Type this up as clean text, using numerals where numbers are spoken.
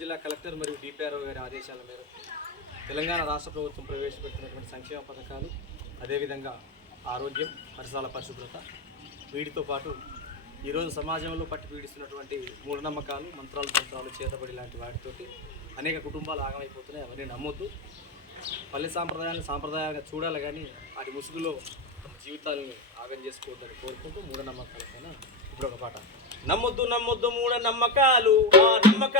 జిల్లా కలెక్టర్ మరియు డిపిఆర్ఓ గారి ఆదేశాల మేరకు తెలంగాణ రాష్ట్ర ప్రభుత్వం ప్రవేశపెట్టినటువంటి సంక్షేమ పథకాలు, అదేవిధంగా ఆరోగ్యం, పరిసరాల పరిశుభ్రత, వీటితో పాటు ఈరోజు సమాజంలో పట్టి పీడిస్తున్నటువంటి మూఢనమ్మకాలు, మంత్రాలు, తంత్రాలు, చేతబడి లాంటి వాటితోటి అనేక కుటుంబాలు ఆగమైపోతున్నాయి. అవన్నీ నమ్మొద్దు. పల్లె సాంప్రదాయాలుగా చూడాలి, కానీ వాటి ముసుగులో జీవితాలను ఆగం చేసుకోవద్దని కోరుకుంటూ మూఢనమ్మకాలపైన ఇప్పుడు ఒక పాట. నమ్మొద్దు నమ్మొద్దు మూఢ నమ్మకాలు, ఆ నమ్మకాలు